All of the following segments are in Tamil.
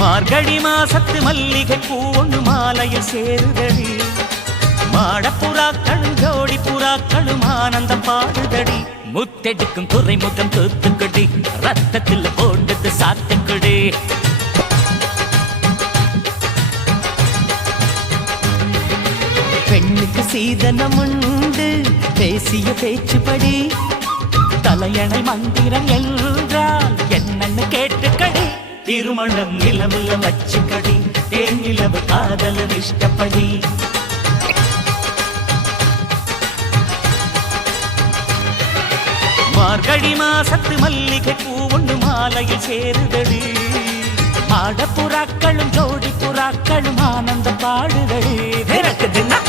மார்கழி மாசத்து மல்லிகை பூ ஒன்று மாலையில் சேருதடி மாடப்புறாக்களும் ஜோடி புறாக்களும் ஆனந்தம் பாடுதடி முத்தெடுக்கும் துறைமுகம் தூத்துக்குடி ரத்தத்தில் போட்டது சாத்துக்குடி பெண்ணுக்கு சீதனம் உண்டு பேசிய பேச்சுப்படி தலையணை மந்திரம் என்றால் என்னன்னு கேட்டுக்கடி திருமணம் நிலவுல வச்சுக்கடி தேன் நிலவு காதலும் இஷ்டப்படி மார்கழி மாசத்து மல்லிகை பூ ஒன்று மாலையில் சேருதடி ஆடப்புறாக்களும் ஜோடி புறாக்களும் ஆனந்த பாடுதடி திறக்குதுன்னா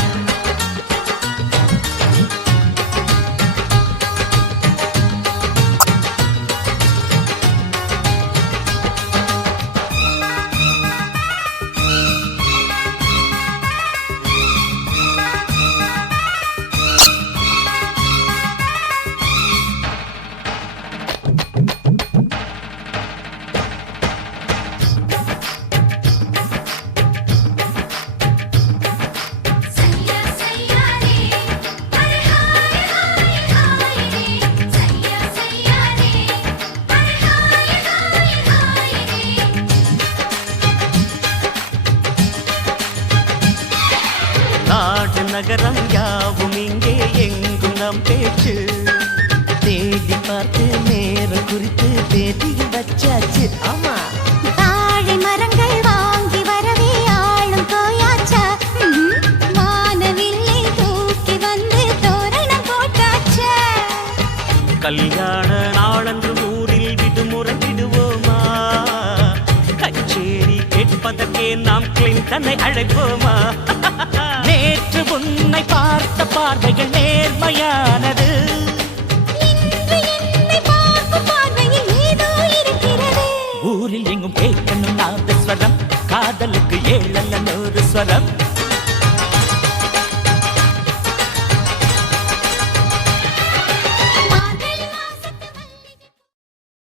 நாடு நகரம் யாவும் இங்கே எங்கும் நம் பேச்சு தேடி பார்த்து நேரம் குறித்து தேடி வச்சாச்சு ஆமா தாழை மரங்கள் வாங்கி வரவே ஆளும் போயாச்சா வானவில்லை தூக்கி வந்து தோரணம் போட்டாச்சா கல்யாண நாளன்று ஊரில் விடுமுறை விடுவோமா கச்சேரி கேட்பதற்கே நாம் கிளின்டனை அழைப்போமா நேற்று உன்னை பார்த்த பார்வைகள் நேர்மையானது இன்று என்னை பார்க்கும் பார்வையில் ஏதோ இருக்கிறது ஊரில் எங்கும் கேட்கணும் நாதஸ்வரம் காதலுக்கு 7 அல்ல 100 ஸ்வரம்